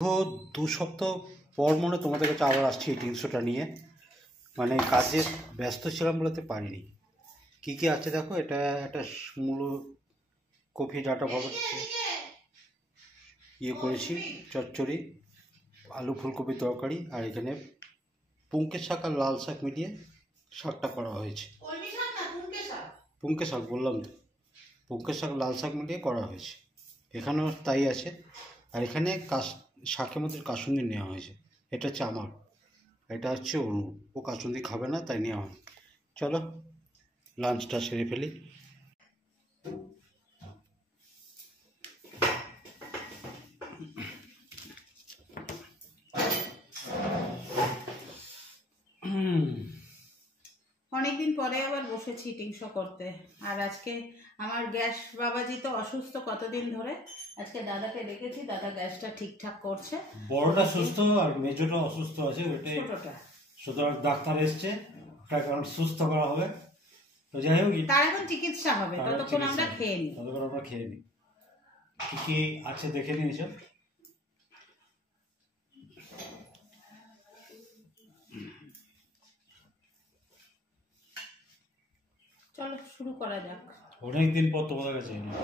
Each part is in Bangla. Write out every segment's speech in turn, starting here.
তো 2 সপ্তাহ পর মনে তোমাদের কাছে আবার আসছি এই 300টা নিয়ে। মানে কাজে ব্যস্ত ছিলাম বলতে পারিনি। কি কি আছে দেখো, এটা একটা মূলো কপি ডাটা ভালো ইয়ে করেছি, চচ্চড়ি, আলু ফুলকপি তরকারি, আর এখানে পুঙ্কে শাক আর লাল শাক মিলিয়ে শাকটা করা হয়েছে। পুঙ্কে শাক বললাম তো, পুঙ্কে শাক লাল শাক মিলিয়ে করা হয়েছে। এখানেও তাই আছে। আর এখানে শাকের মধ্যে কাসুন্দি নেওয়া হয়েছে। এটা হচ্ছে আমার, এটা হচ্ছে অনু, ও কাসুন্দি খাবে না তাই নেওয়া হয়। চলো লাঞ্চটা সেরে ফেলি। অনেকদিন পরে আবার বসেছি টিংশো করতে। আর আজকে আমার গ্যাস বাবাজি তো অসুস্থ কতদিন ধরে, আজকে দাদাকে দেখেছি, দাদা গ্যাসটা ঠিকঠাক করছে। বড়টা সুস্থ আর মেজোটা অসুস্থ আছে, ওটাই ছোটটা সুতরাং ডাক্তার এসছে, কারণ সুস্থ করা হবে। তো যাই হোক, তার এখন চিকিৎসা হবে, ততক্ষণ আমরা খেয়ে নিই। কি কি আছে দেখে নিই এসব। চলো শুরু করা যাক। অনেকদিন পর তোমাদের কাছে এলাম।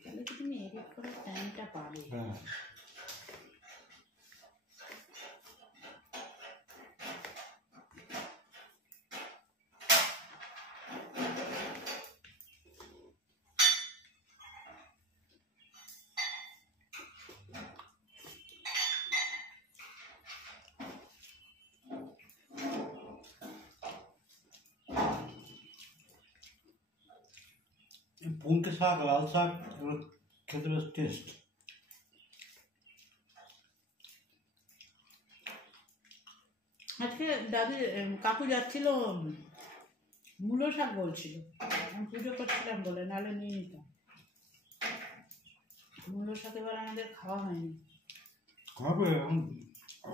তাহলে কি তুমি এডিট করার টাইমটা পাবে? হ্যাঁ, পুঙ্কে শাক লাল শাক এগুলো খেতে বেশ টেস্ট। আজকে দাদি কাকু যাচ্ছিল, মূলো শাক বলছিল, আমি পুজো করছিলাম বলে, নাহলে নিয়ে নিতাম। মূলো শাক এবার আমাদের খাওয়া হয়নি। খাবে এখন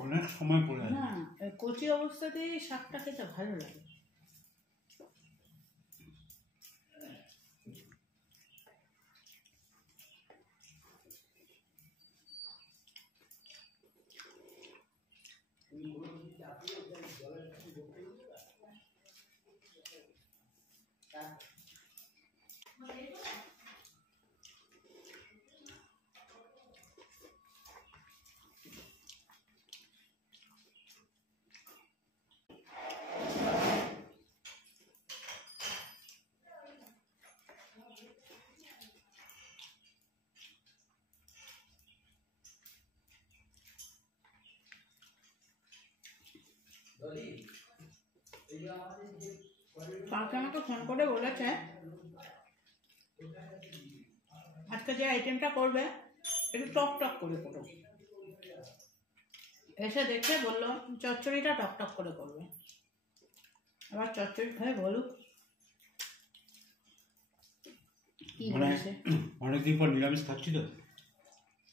অনেক সময় পড়ে আছে। না, কচি অবস্থাতেই শাকটা খেতে ভালো লাগে। কালকে আমাকে ফোন করে বলেছে আজকে যে আইটেমটা করবে একটু টক টক করে করো। এসে দেখে বললো চচ্চড়িটা টক টক করে করবে। আবার চচ্চড়ি খাই বলুক কি মানে বলছে। অনেকদিন পর নিরামিষ খাচ্ছি তো,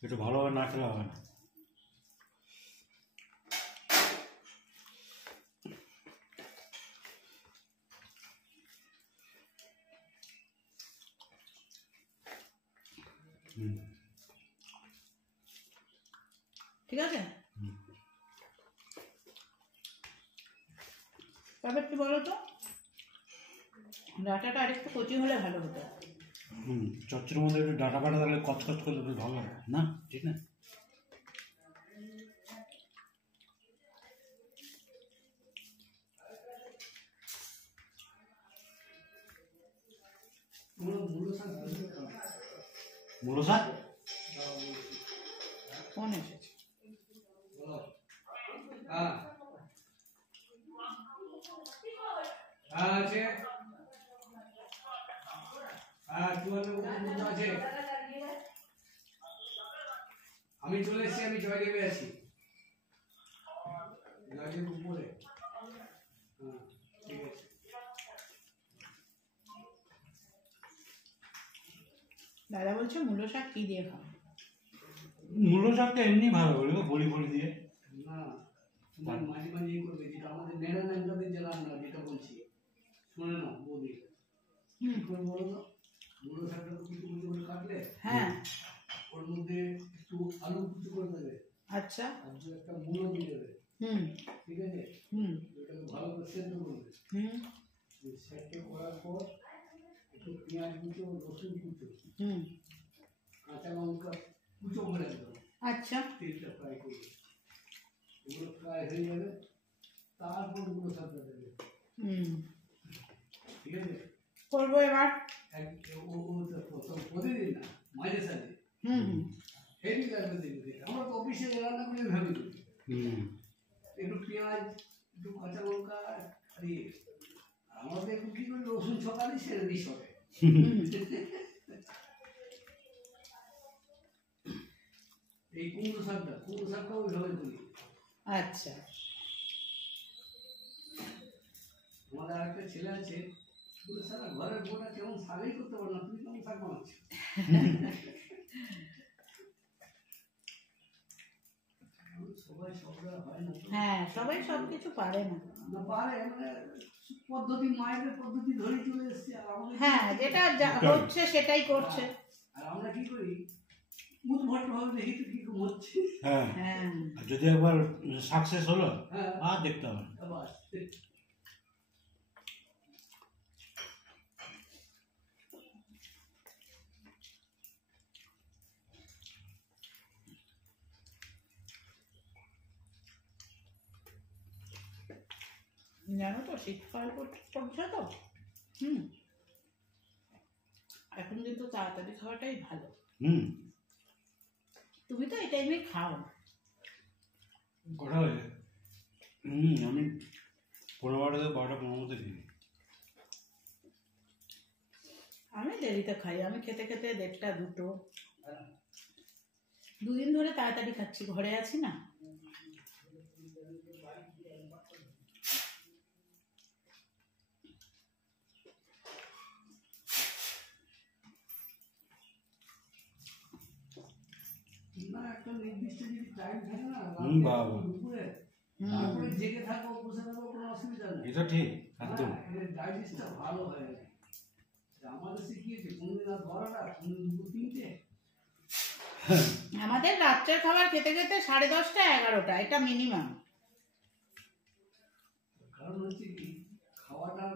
একটু ভালোভাবে না খেলে হবে না। ঠিক আছে, তারপর কি বলো তো, ডাটাটা আরেকটু কচি হলে ভালো হতো। চচ্চড়ির মধ্যে একটু ডাটা বাটা থাকলে কচকচ করলে বেশ ভালো লাগে না, ঠিক না? মূলো শাক ফোন এসেছে। আমি চলে এসেছি, আমি জয়দেবে আছি, জয়দেব উপরে। ঠিক আছে, দাদা বলছে মূলো শাক কি দিয়ে খাও? মূলো শাকটা এমনি ভালো বলবো, বড়ি ফড়ি দিয়ে। না তোমার মাঝে মাঝে করবে, যেটা আমাদের মেরুদণ্ডদের যে রান্না, যেটা বলছি শুনে নাও বৌদি। কি করে বলো তো? মুলো শাকটা তো কুচু কুচু করে কাটলে হ্যাঁ ওর মধ্যে একটু আলু কুচু করে দেবে, আচ্ছা আর দু একটা মুলো দিয়ে দেবে, হুম ঠিক আছে? হুম ওটাকে ভালো করে সেদ্ধ করবে। হুম সেদ্ধ করার পর একটু পেঁয়াজ কুচো, রসুন কুচো, হুম কাঁচা লঙ্কা কুচো করে একদম আচ্ছা তেলটা ফ্রাই করবে। ওগুলো ফ্রাই হয়ে যাবে, তারপর ওগুলো শাকটা দেবে, হুম ঠিক আছে? করবো এবার প্রতিদিন না, মাঝে সাঝে হুম হুম হেভি লাগবে দেখবে। আমরা তো অফিসে রান্না করে ভাবি করি, হুম একটু পেঁয়াজ, একটু কাঁচা লঙ্কা, আর ইয়ে। আর আমাদের একটু কি করি, রসুন সকালে ছেড়ে দিই সবে। এই কুমড়ো শাকটা ওইভাবে করি। আচ্ছা আমাদের আরেকটা ছেলে আছে, বলে সারা ঘরের বউটা কেমন শাকই করতে পারে না, তুমি কেমন শাক বানাচ্ছ? সবাই সবটা হয় না তো। হ্যাঁ সবাই সব কিছু পারে না না পারে, মানে পদ্ধতি, মায়েদের পদ্ধতি ধরে চলে এসছে। আর আমাদের হ্যাঁ যেটা হচ্ছে সেটাই করছে আর আমরা কি করি, উদ্ভট ভাবে দেখি তো কিরকম হচ্ছে। হ্যাঁ হ্যাঁ আর যদি একবার সাকসেস হলো হ্যাঁ আর দেখতে হবে না। আবার জানো তো শীতকাল পড়ছে তো হুম এখন কিন্তু তাড়াতাড়ি খাওয়াটাই ভালো হুম তুমি তো এই টাইমে খাও কটা হয়েছে? আমি 11:30 12:15 মধ্যে দিই। আমি দেরিতে খাই, আমি খেতে খেতে 1:30 2টো। দুদিন ধরে তাড়াতাড়ি খাচ্ছি, ঘরে আছি না। না একটা নির্দিষ্ট যদি টাইম থাকে না, বাবা। দুপুরে তারপরে জেগে থাকো, বসে থাকো, কোনো অসুবিধা নেই। এটা ঠিক একদম। ডাইজেস্টটা ভালো হয়। আমাদের শিখিয়েছে কোনদিন রাত 12টা, কোনদিন 2 3টে। আমাদের রাত্রের খাবার খেতে খেতে 10:30 11টা, এটা মিনিমাম। কারণ হচ্ছে কি, খাওয়াটা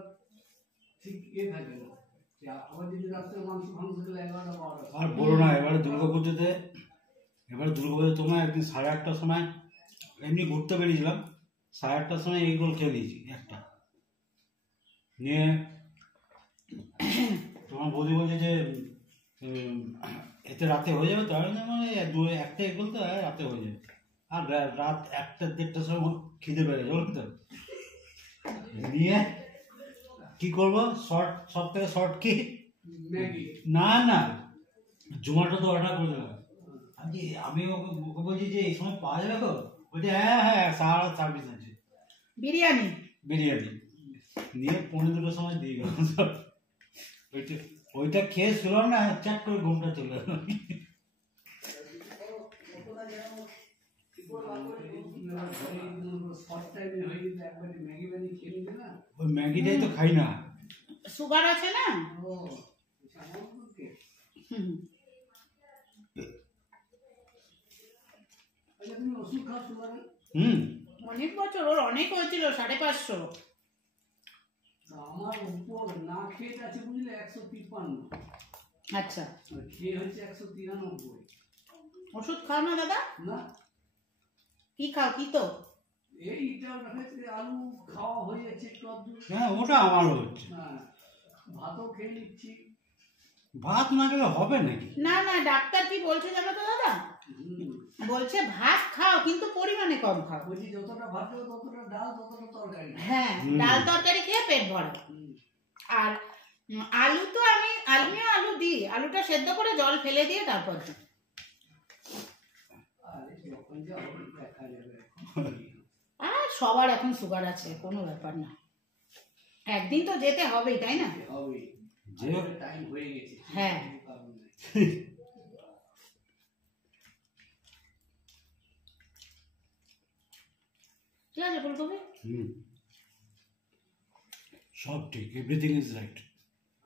ঠিক থাকে না। আবার যদি রাত্রে মাংস খেলে 11টা 12টা। আর বলো না, এবারে দুর্গাপুজোতে তোমার একদিন 8:30টার সময় এমনি ঘুরতে বেরিয়েছিলাম, 8:30টার সময় এগ রোল খেয়ে দিয়েছি একটা নিয়ে। তোমার বৌদি বলছে যে এতে রাতে হয়ে যাবে, তাহলে মানে একটা এগ রোল তো রাতে হয়ে যাবে। আর রাত 1টা 1:30টার সময় খিদে পেয়ে গেছে, বলতো নিয়ে কি করবো, সব থেকে শর্ট কি, ম্যাগি। না জোম্যাটো তো অর্ডার করে দিলাম। আমি ওকে বলছি যে এই সময় পাওয়া যাবে তো, বলছে হ্যাঁ সার্ভিস আছে। বিরিয়ানি নিয়ে 2:45 সময় দিয়ে গেলাম। ওইটা খেয়ে শুলাম না, চ্যাট করে ঘুমটা চলে গেল। ওই ম্যাগিটাই তো খাই না। সুগার আছে না। হুম অনেক বছর, ওর অনেক হয়েছিল, 550। আমার উপর না খেয়ে আছে বুঝলে 153, আচ্ছা খেয়ে হচ্ছে 193। ওষুধ খাও না দাদা? না কি খাও, কি তো এইটা হচ্ছে আলু খাওয়া হয়ে যাচ্ছে একটু আধটু। হ্যাঁ ওটা আমারও হচ্ছে। হ্যাঁ ভাতও খেয়ে নিচ্ছি। ভাত না খেলে হবে নাকি? না ডাক্তার কি বলছে জানো তো দাদা, বলছে ভাত খাও কিন্তু পরিমাণে কম খাও। বলছি যতটা ভাত দেবো ততটা ডাল, ততটা তরকারি। হ্যাঁ ডাল তরকারি খেয়ে পেট ভরে। আর আলু তো আমিও আলু দিই, আলুটা সেদ্ধ করে জল ফেলে দিয়ে তারপর দিই। আরে যখন যা হবে দেখা যাবে। আর সবার এখন সুগার আছে, কোনো ব্যাপার না, একদিন তো যেতে হবেই, তাই না? হবে যে টাইম হয়ে গেছে। হ্যাঁ ঠিক আছে ফুলকপি। সব ঠিক, এভরিথিং ইজ রাইট।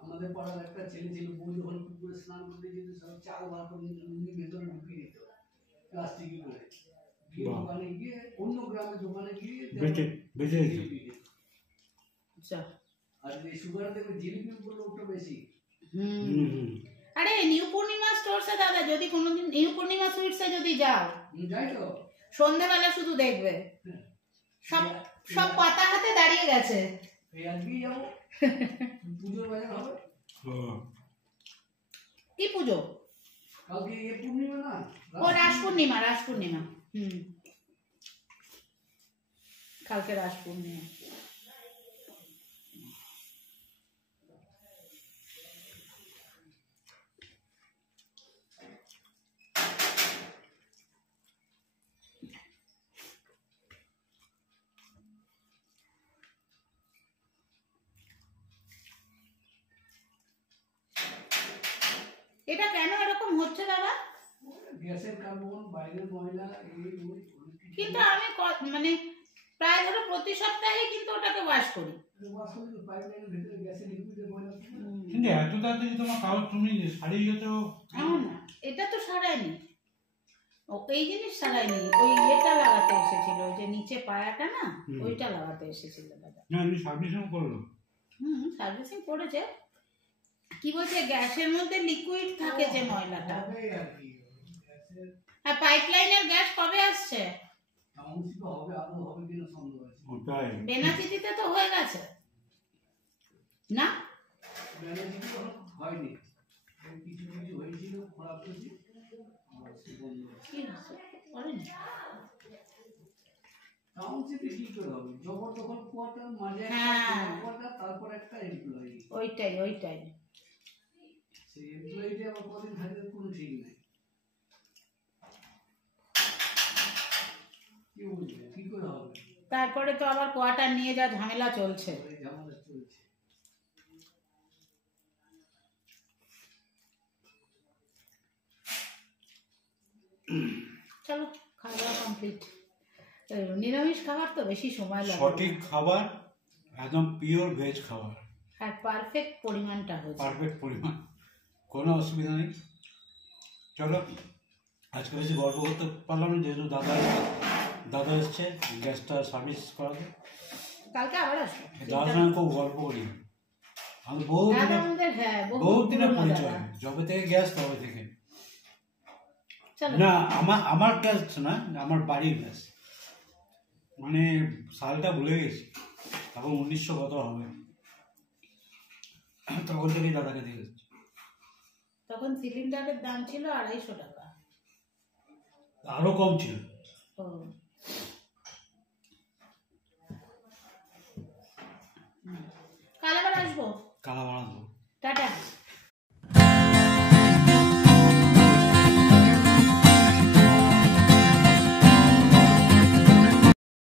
আমাদের পাড়ার একটা ছেলে ছিল, বউ যখন পুকুরে স্নান করতে যেত সব চাল বার করে নিত, লুঙ্গি ভেতরে ঢুকিয়ে দিত প্লাস্টিকে করে, গিয়ে বাহ। দোকানে গিয়ে অন্য গ্রামের দোকানে গিয়ে বেঁচে বেঁচে দিত। জিলিপি দিত। আচ্ছা। আর এই সুগার দেবে জিলিপির উপর লোকটা বেশি। হুম। হুম হুম। আরে নিউ পূর্ণিমা স্টোরসে দাদা যদি কোনোদিন নিউ পূর্ণিমা সুইটসে যদি যাও, যাই তো সন্ধ্যেবেলা শুধু দেখবে সব সব পাতা হাতে দাঁড়িয়ে গেছে। এই আজকেই যাবো, পুজোর বাজার হবে। কি পুজো? কালকে এ পূর্ণিমা না, ও রাস পূর্ণিমা, রাস পূর্ণিমা। হুম, কালকে রাস পূর্ণিমা। এটা কেন এরকম হচ্ছে দাদা? গ্যাসের কার্বন, বাইরের ময়লা, এই ওই অনেক কিছু। কিন্তু আমি মানে প্রায় ধরো প্রতি সপ্তাহে কিন্তু ওটাকে ওয়াশ করি। আসলে পাইপলাইনের ভিতরে গ্যাসের লিকুইডের ময়লা থাকে না। কিন্তু এত তাড়াতাড়ি তোমার কাগজ তুমি সারিয়ে তো এমন না, এটা তো সারায়নি, ও এই জিনিস সারায়নি, ওই ইয়েটা লাগাতে এসেছিল, ওই যে নিচে পায়াটা না, ওইটা লাগাতে এসেছিল দাদা। না এমনি সার্ভিসিং করলো। হুম, সার্ভিসিং করেছে। কি বলছে, গ্যাসের মধ্যে লিকুইড থাকে যে ময়লাটা। হবে আর কি, গ্যাসের আর পাইপলাইনের গ্যাস কবে আসছে? টাউনশিপে হবে, আদৌ হবে কিনা সন্দেহ আছে। ওটাই। বেনাচিতিতে তো হয়ে গেছে না? ব্যানার্জি তো হয়নি, এই কিছু কিছু হয়েছিল খারাপ হয়েছে, আর সে বন্ধ হয়েছে। কি হয়েছে? করেনি? টাউনশিপে কি করে হবে? জবরদখল কোয়ার্টার, মাঝে হ্যাঁ। কোয়ার্টার, তারপর একটা এমপ্লয়ি। ওইটাই ওইটাই। সেই এমপ্লয়িটা আবার কদিন থাকবে কোনো ঠিক নেই। কি বুঝবে, কি করে হবে? তারপরে তো আবার কোয়ার্টার নিয়ে যা ঝামেলা চলছে। এই ঝামেলা চলছে। চলো, খাওয়া দাওয়া কমপ্লিট। নিরামিষ খাবার তো বেশি সময় লাগে, সঠিক খাবার, একদম পিওর ভেজ খাবার, আর পারফেক্ট পরিমাণটা হয়েছে। পারফেক্ট পরিমাণ, কোনো অসুবিধা নেই। চলো, আজকে বেশি গল্প করতে পারলাম না, যেহেতু দাদা এসছে গ্যাসটা সার্ভিস করাতে। কালকে আবার আসবো। দাদার সঙ্গে খুব গল্প করি আমি, বহুত দাদা দিনের আমাদের, হ্যাঁ, বহুত দিনের পুরনো পরিচয়, দাদা। যবে থেকে গ্যাস তবে থেকে। চলো। না আমার গ্যাস না, আমার বাড়ির গ্যাস, মানে সালটা ভুলে গেছি, তখন 1900 কত হবে, তখন থেকেই দাদাকে দিয়ে এসছি। তখন সিলিন্ডারের দাম ছিল 250 টাকা। আরো কম ছিল। ও। কাল আবার আসবো। কালা বানাবো।